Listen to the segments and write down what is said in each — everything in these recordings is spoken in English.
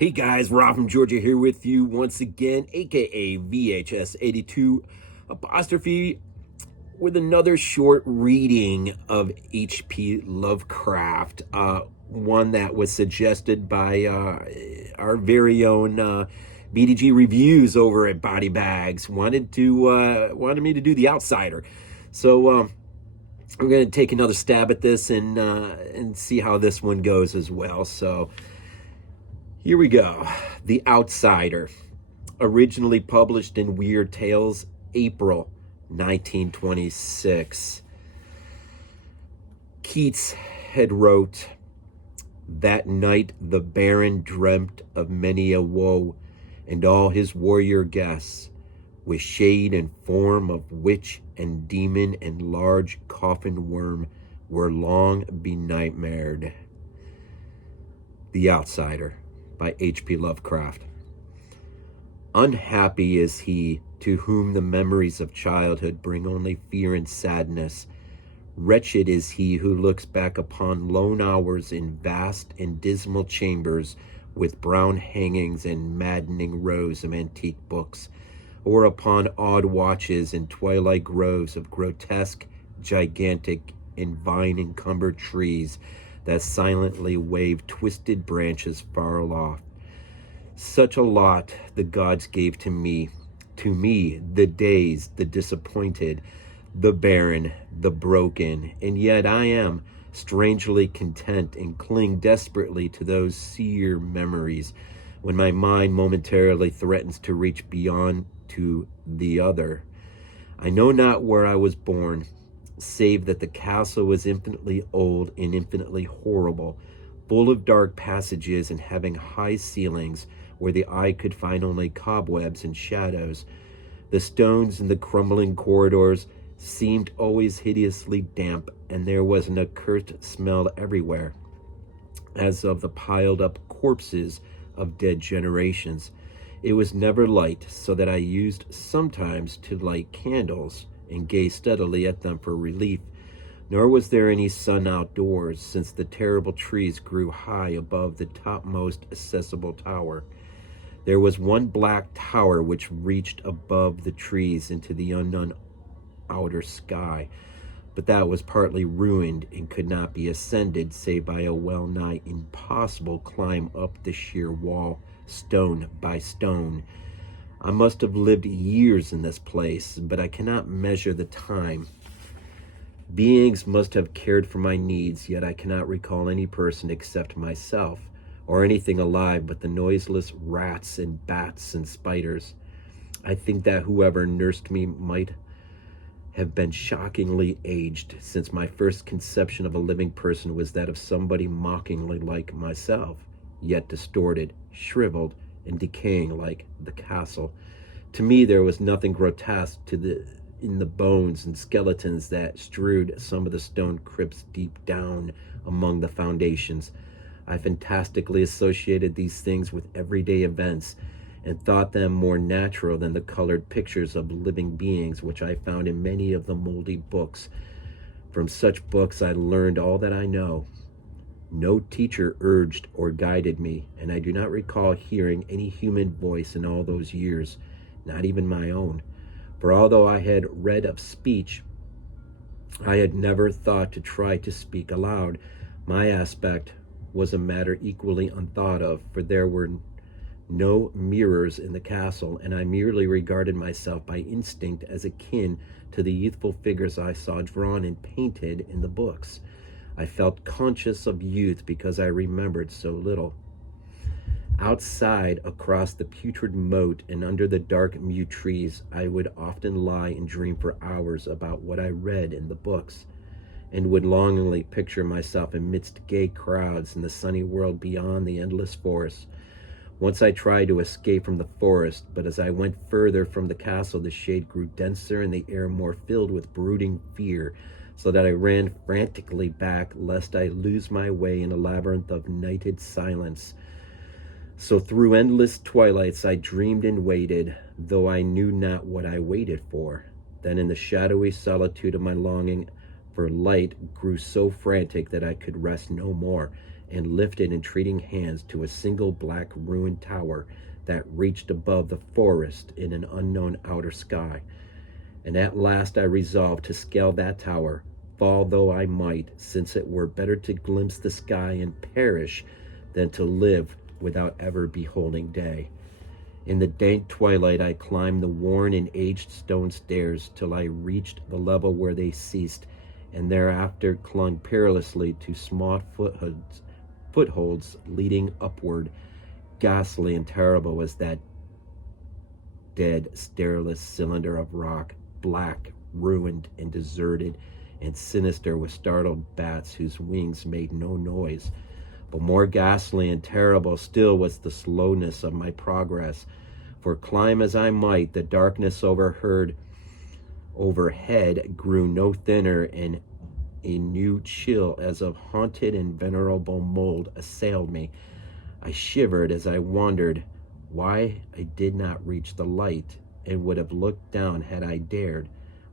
Hey guys, Rob from Georgia here with you once again, aka VHS82 apostrophe, with another short reading of H.P. Lovecraft, one that was suggested by our very own BDGReviews over at BodyBags. Wanted me to do The Outsider, so we're going to take another stab at this and see how this one goes as well. So. Here we go. The Outsider, originally published in Weird Tales, April 1926. Keats had wrote, "That night the Baron dreamt of many a woe, and all his warrior guests, with shade and form of witch and demon and large coffin worm, were long benightmared." The Outsider by H.P. Lovecraft. Unhappy is he to whom the memories of childhood bring only fear and sadness. Wretched is he who looks back upon lone hours in vast and dismal chambers with brown hangings and maddening rows of antique books, or upon odd watches in twilight groves of grotesque, gigantic, and vine-encumbered trees that silently wave twisted branches far aloft. Such a lot the gods gave to me, the dazed, the disappointed, the barren, the broken, and yet I am strangely content and cling desperately to those sear memories when my mind momentarily threatens to reach beyond to the other. I know not where I was born, save that the castle was infinitely old and infinitely horrible, full of dark passages and having high ceilings where the eye could find only cobwebs and shadows. The stones in the crumbling corridors seemed always hideously damp, and there was an accursed smell everywhere, as of the piled-up corpses of dead generations. It was never light, so that I used sometimes to light candles and gaze steadily at them for relief, nor was there any sun outdoors, since the terrible trees grew high above the topmost accessible tower. There was one black tower which reached above the trees into the unknown outer sky, but that was partly ruined and could not be ascended save by a well-nigh impossible climb up the sheer wall, stone by stone. I must have lived years in this place, but I cannot measure the time. Beings must have cared for my needs, yet I cannot recall any person except myself, or anything alive but the noiseless rats and bats and spiders. I think that whoever nursed me might have been shockingly aged, since my first conception of a living person was that of somebody mockingly like myself, yet distorted, shriveled, and decaying like the castle. To me there was nothing grotesque in the bones and skeletons that strewed some of the stone crypts deep down among the foundations. I fantastically associated these things with everyday events and thought them more natural than the colored pictures of living beings which I found in many of the moldy books. From such books I learned all that I know. No teacher urged or guided me, and I do not recall hearing any human voice in all those years, not even my own. For although I had read of speech, I had never thought to try to speak aloud. My aspect was a matter equally unthought of, for there were no mirrors in the castle, and I merely regarded myself by instinct as akin to the youthful figures I saw drawn and painted in the books. I felt conscious of youth because I remembered so little. Outside, across the putrid moat and under the dark yew trees, I would often lie and dream for hours about what I read in the books, and would longingly picture myself amidst gay crowds in the sunny world beyond the endless forest. Once I tried to escape from the forest, but as I went further from the castle, the shade grew denser and the air more filled with brooding fear, so that I ran frantically back, lest I lose my way in a labyrinth of nighted silence. So through endless twilights I dreamed and waited, though I knew not what I waited for. Then in the shadowy solitude of my longing for light grew so frantic that I could rest no more, and lifted entreating hands to a single black ruined tower that reached above the forest in an unknown outer sky. And at last I resolved to scale that tower, fall though I might, since it were better to glimpse the sky and perish than to live without ever beholding day. In the dank twilight I climbed the worn and aged stone stairs till I reached the level where they ceased, and thereafter clung perilously to small footholds leading upward. Ghastly and terrible was that dead, stareless cylinder of rock, black, ruined, and deserted, and sinister with startled bats whose wings made no noise. But more ghastly and terrible still was the slowness of my progress, for climb as I might, the darkness overhead grew no thinner, and a new chill as of haunted and venerable mold assailed me. I shivered as I wondered why I did not reach the light, and would have looked down had I dared.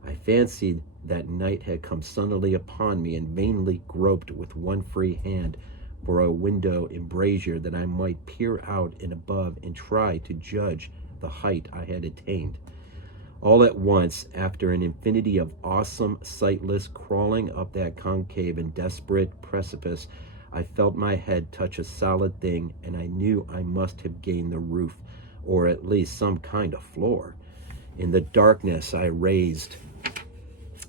I fancied that night had come suddenly upon me, and vainly groped with one free hand for a window embrasure that I might peer out and above and try to judge the height I had attained. All at once, after an infinity of awesome, sightless crawling up that concave and desperate precipice, I felt my head touch a solid thing, and I knew I must have gained the roof, or at least some kind of floor. In the darkness, I raised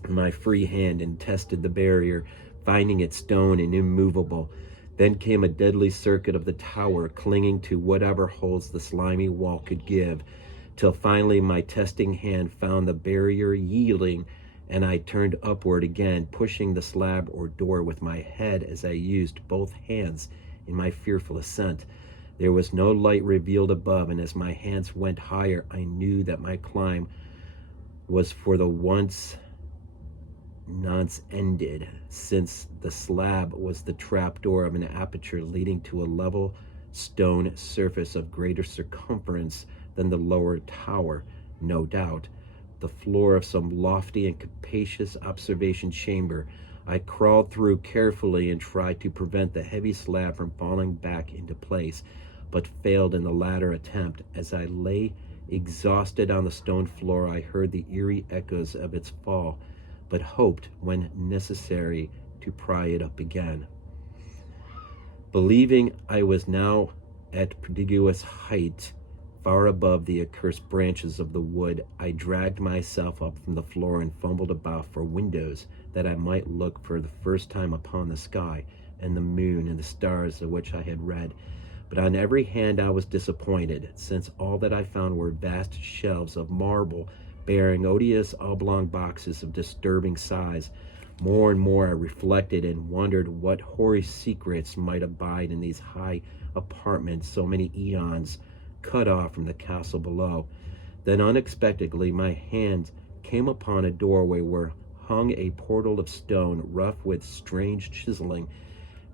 my free hand and tested the barrier, finding it stone and immovable. Then came a deadly circuit of the tower, clinging to whatever holds the slimy wall could give, till finally my testing hand found the barrier yielding, and I turned upward again, pushing the slab or door with my head as I used both hands in my fearful ascent. There was no light revealed above, and as my hands went higher, I knew that my climb was for the once nonce ended, since the slab was the trap door of an aperture leading to a level stone surface of greater circumference than the lower tower, no doubt, the floor of some lofty and capacious observation chamber. I crawled through carefully and tried to prevent the heavy slab from falling back into place, but failed in the latter attempt. As I lay exhausted on the stone floor, I heard the eerie echoes of its fall, but hoped, when necessary, to pry it up again. Believing I was now at prodigious height, far above the accursed branches of the wood, I dragged myself up from the floor and fumbled about for windows, that I might look for the first time upon the sky and the moon and the stars of which I had read. But on every hand I was disappointed, since all that I found were vast shelves of marble, bearing odious oblong boxes of disturbing size. More and more I reflected and wondered what hoary secrets might abide in these high apartments so many eons cut off from the castle below. Then unexpectedly my hand came upon a doorway where hung a portal of stone, rough with strange chiseling.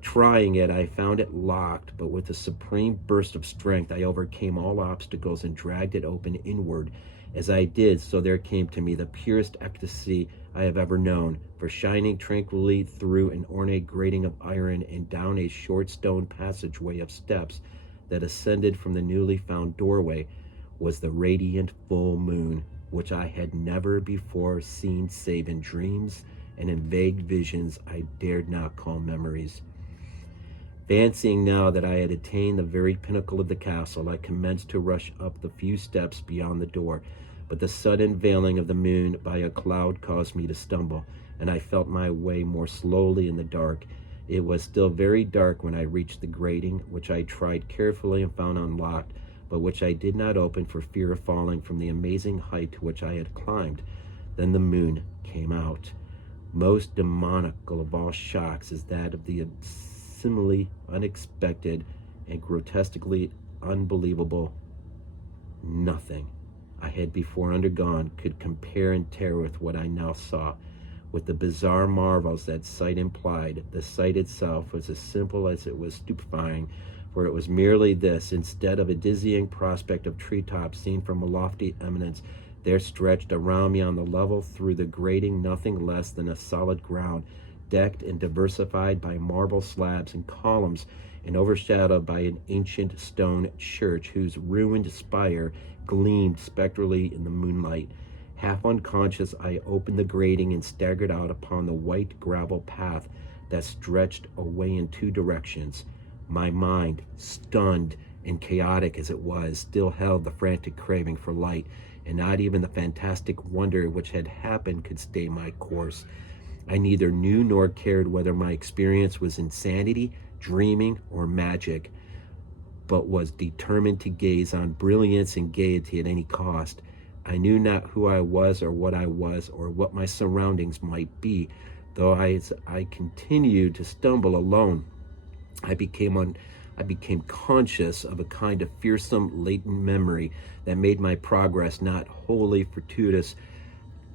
Trying it, I found it locked, but with a supreme burst of strength I overcame all obstacles and dragged it open inward. As I did so, there came to me the purest ecstasy I have ever known, for shining tranquilly through an ornate grating of iron and down a short stone passageway of steps that ascended from the newly found doorway was the radiant full moon, which I had never before seen save in dreams and in vague visions I dared not call memories. Fancying now that I had attained the very pinnacle of the castle, I commenced to rush up the few steps beyond the door, but the sudden veiling of the moon by a cloud caused me to stumble, and I felt my way more slowly in the dark. It was still very dark when I reached the grating, which I tried carefully and found unlocked, but which I did not open for fear of falling from the amazing height to which I had climbed. Then the moon came out. Most demoniacal of all shocks is that of the similarly unexpected and grotesquely unbelievable. Nothing I had before undergone could compare in terror with what I now saw. With the bizarre marvels that sight implied, the sight itself was as simple as it was stupefying, for it was merely this: instead of a dizzying prospect of treetops seen from a lofty eminence, there stretched around me on the level through the grating nothing less than a solid ground, decked and diversified by marble slabs and columns, and overshadowed by an ancient stone church whose ruined spire gleamed spectrally in the moonlight. Half unconscious, I opened the grating and staggered out upon the white gravel path that stretched away in two directions. My mind, stunned and chaotic as it was, still held the frantic craving for light, and not even the fantastic wonder which had happened could stay my course. I neither knew nor cared whether my experience was insanity, dreaming, or magic, but was determined to gaze on brilliance and gaiety at any cost. I knew not who I was or what my surroundings might be, though as I continued to stumble alone, I became conscious of a kind of fearsome latent memory that made my progress not wholly fortuitous.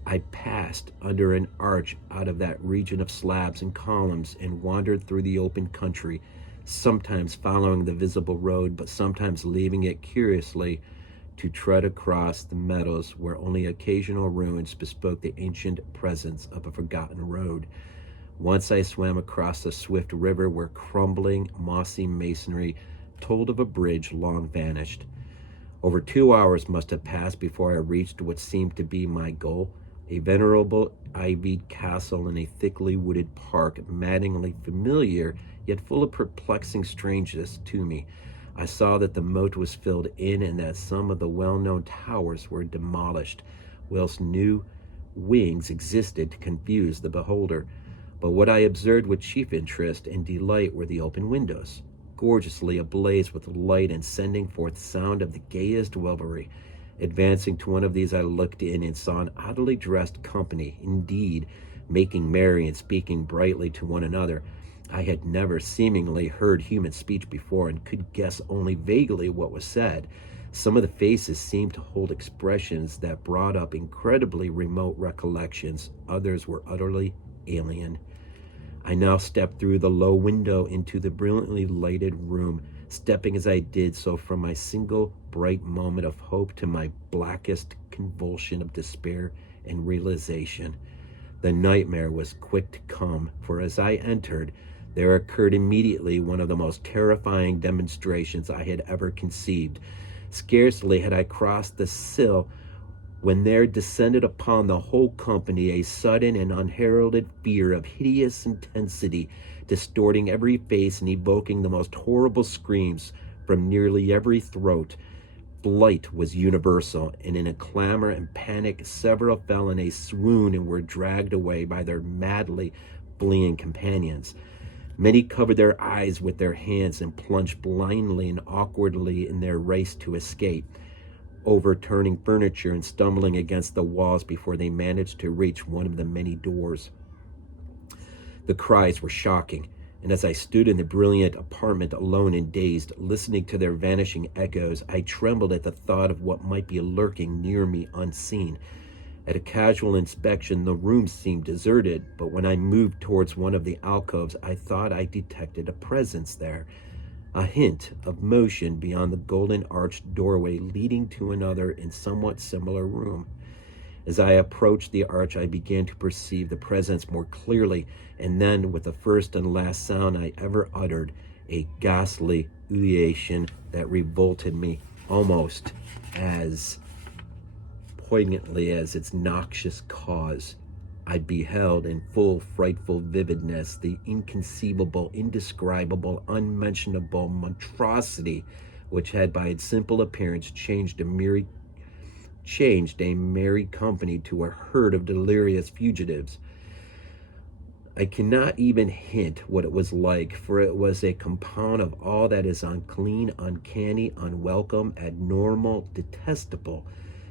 I passed under an arch out of that region of slabs and columns and wandered through the open country, sometimes following the visible road, but sometimes leaving it curiously to tread across the meadows where only occasional ruins bespoke the ancient presence of a forgotten road. Once I swam across the swift river where crumbling, mossy masonry told of a bridge long vanished. Over 2 hours must have passed before I reached what seemed to be my goal, a venerable ivied castle in a thickly wooded park, maddeningly familiar, yet full of perplexing strangeness to me. I saw that the moat was filled in and that some of the well-known towers were demolished, whilst new wings existed to confuse the beholder. But what I observed with chief interest and delight were the open windows, gorgeously ablaze with light and sending forth sound of the gayest revelry. Advancing to one of these, I looked in and saw an oddly dressed company, indeed, making merry and speaking brightly to one another. I had never seemingly heard human speech before and could guess only vaguely what was said. Some of the faces seemed to hold expressions that brought up incredibly remote recollections. Others were utterly alien. I now stepped through the low window into the brilliantly lighted room, stepping as I did so from my single bright moment of hope to my blackest convulsion of despair and realization. The nightmare was quick to come, for as I entered, there occurred immediately one of the most terrifying demonstrations I had ever conceived. Scarcely had I crossed the sill when there descended upon the whole company a sudden and unheralded fear of hideous intensity, distorting every face and evoking the most horrible screams from nearly every throat. Flight was universal, and in a clamor and panic several fell in a swoon and were dragged away by their madly fleeing companions. Many covered their eyes with their hands and plunged blindly and awkwardly in their race to escape, overturning furniture and stumbling against the walls before they managed to reach one of the many doors. The cries were shocking, and as I stood in the brilliant apartment alone and dazed, listening to their vanishing echoes, I trembled at the thought of what might be lurking near me unseen. At a casual inspection, the room seemed deserted, but when I moved towards one of the alcoves, I thought I detected a presence there, a hint of motion beyond the golden arched doorway leading to another and somewhat similar room. As I approached the arch, I began to perceive the presence more clearly, and then, with the first and last sound I ever uttered, a ghastly ululation that revolted me almost as poignantly as its noxious cause, I beheld in full frightful vividness the inconceivable, indescribable, unmentionable monstrosity which had by its simple appearance changed a merry company to a herd of delirious fugitives. I cannot even hint what it was like, for it was a compound of all that is unclean, uncanny, unwelcome, abnormal, detestable.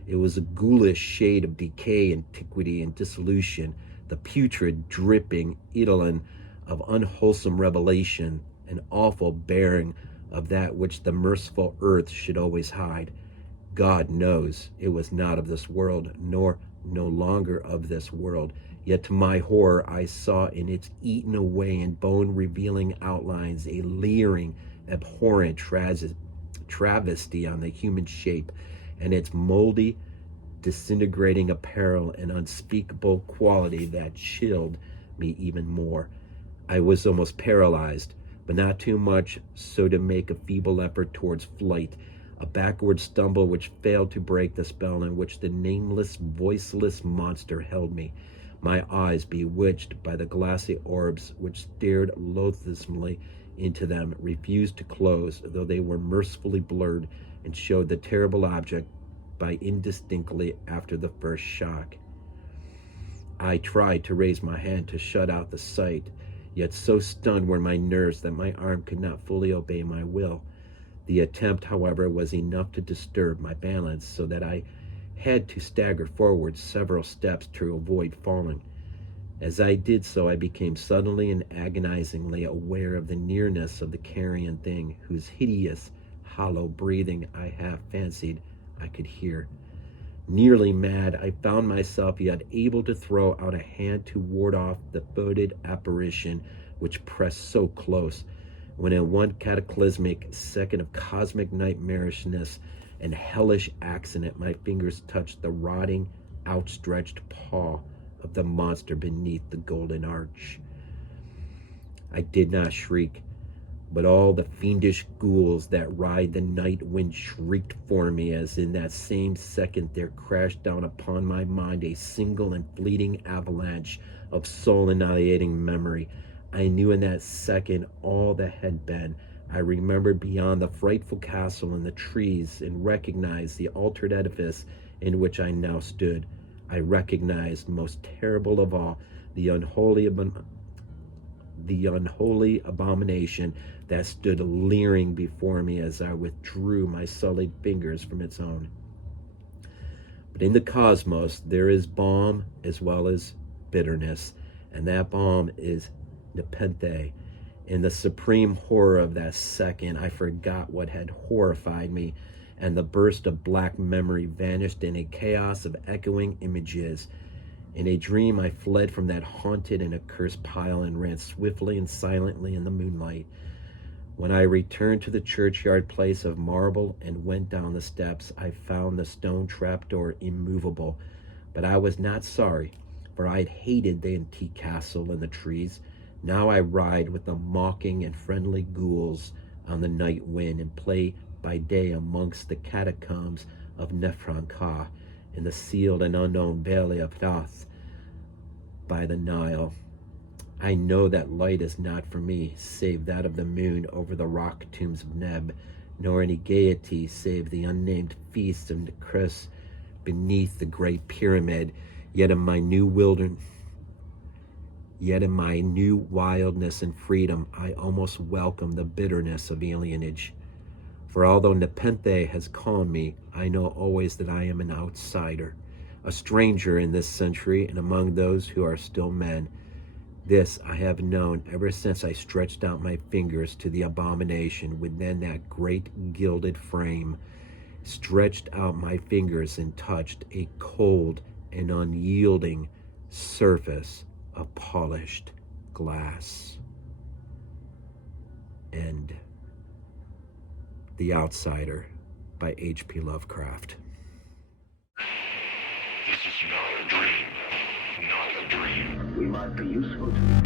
It was a ghoulish shade of decay, antiquity, and dissolution, the putrid, dripping eidolon of unwholesome revelation, an awful bearing of that which the merciful earth should always hide. God knows it was not of this world, nor no longer of this world. Yet to my horror, I saw in its eaten away and bone-revealing outlines a leering, abhorrent travesty on the human shape, and its moldy, disintegrating apparel an unspeakable quality that chilled me even more. I was almost paralyzed, but not too much so to make a feeble effort towards flight, a backward stumble which failed to break the spell in which the nameless, voiceless monster held me, my eyes bewitched by the glassy orbs which stared loathsomely into them, refused to close, though they were mercifully blurred, and showed the terrible object by indistinctly after the first shock. I tried to raise my hand to shut out the sight, yet so stunned were my nerves that my arm could not fully obey my will. The attempt, however, was enough to disturb my balance, so that I had to stagger forward several steps to avoid falling. As I did so, I became suddenly and agonizingly aware of the nearness of the carrion thing, whose hideous, hollow breathing I half fancied I could hear. Nearly mad, I found myself yet able to throw out a hand to ward off the footed apparition which pressed so close, when in one cataclysmic second of cosmic nightmarishness and hellish accident my fingers touched the rotting, outstretched paw of the monster beneath the golden arch. I did not shriek, but all the fiendish ghouls that ride the night wind shrieked for me, as in that same second there crashed down upon my mind a single and fleeting avalanche of soul-annihilating memory. I knew in that second all that had been. I remembered beyond the frightful castle and the trees, and recognized the altered edifice in which I now stood. I recognized, most terrible of all, the unholy abomination that stood leering before me as I withdrew my sullied fingers from its own. But in the cosmos there is balm as well as bitterness, and that balm is nepenthe. In the supreme horror of that second, I forgot what had horrified me, and the burst of black memory vanished in a chaos of echoing images. In a dream, I fled from that haunted and accursed pile and ran swiftly and silently in the moonlight. When I returned to the churchyard place of marble and went down the steps, I found the stone trapdoor immovable. But I was not sorry, for I had hated the antique castle and the trees. Now I ride with the mocking and friendly ghouls on the night wind, and play by day amongst the catacombs of Nefranka, in the sealed and unknown valley of Thoth by the Nile. I know that light is not for me, save that of the moon over the rock tombs of Neb, nor any gaiety save the unnamed feasts of Chris beneath the great pyramid. Yet in my new wildness and freedom, I almost welcome the bitterness of alienage. For although nepenthe has calmed me, I know always that I am an outsider, a stranger in this century and among those who are still men. This I have known ever since I stretched out my fingers to the abomination within that great gilded frame, stretched out my fingers and touched a cold and unyielding surface of polished glass. End. The Outsider by H.P. Lovecraft. This is not a dream. Not a dream. We might be useful to you.